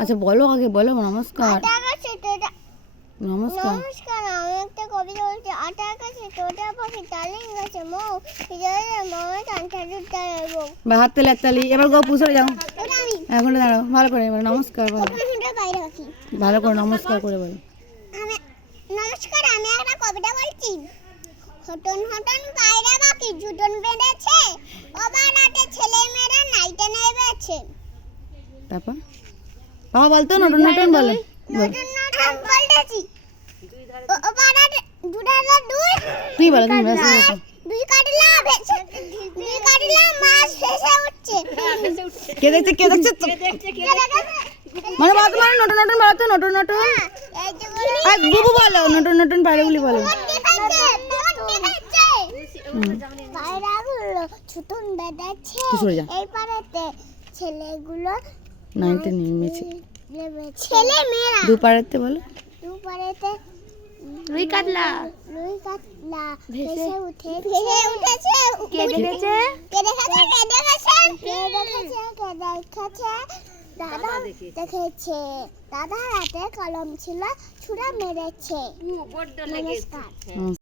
আচ্ছা বলো, আগে বলো নমস্কার। নমস্কার। নমস্কার, আমি একটা কবিতা বলছি। আটা গাছে তোতা পাখি তালিম গাছে মৌ হিজলে মামা টানটারুর তারে বউ। বা হাত তেলে তালি। এবার গো পুষরে যাও। ওটা আমি এখন দাঁড়াও, ভালো করে এবার নমস্কার বলো। ওটা বাইরে রাখি। ভালো করে নমস্কার করে বলো। আমি নমস্কার, আমি একটা কবিতা বলছি। হটন হটন পায়রা পাখি ঝুটন বেঁধেছে, ওবারাতে ছেলে মেয়েরা নাইতে নেবেছে। তারপর বাবা বলতো নটন নটন বলে। নটন নটন বলতেছি। ওবারাতে দুটাটা দুই তুই বলো, তুমি বলো। দুই কাটলা ভেসে, দুই কাটলা মাছ ভেসে উঠছে। কে দেখছে, কে দেখছে তো? মানে বলতো মানে নটন নটন বলো তো, নটন নটন। এই যে বলি আর বুবু বলো, নটন নটন পায়রাগুলি বলো। পায়রাগুলো ছুটন বেঁধেছে, তুই সরে যা। এই পাড়াতে ছেলেগুলো নাইতে নেমেছে। ছেলে মেয়েরা দু পাড়াতে বলো। দু পাড়াতে রুই কাতলা রুই কাতলা ভেসে ভেসে উঠেছে। কে দেখেছে? কে দেখেছে? কে দেখেছে? কে দেখেছে? কে দেখেছে? দাদা দেখেছে। দাদা হাতে কলম ছিল, ছুরা মেরেছে। নমস্কার।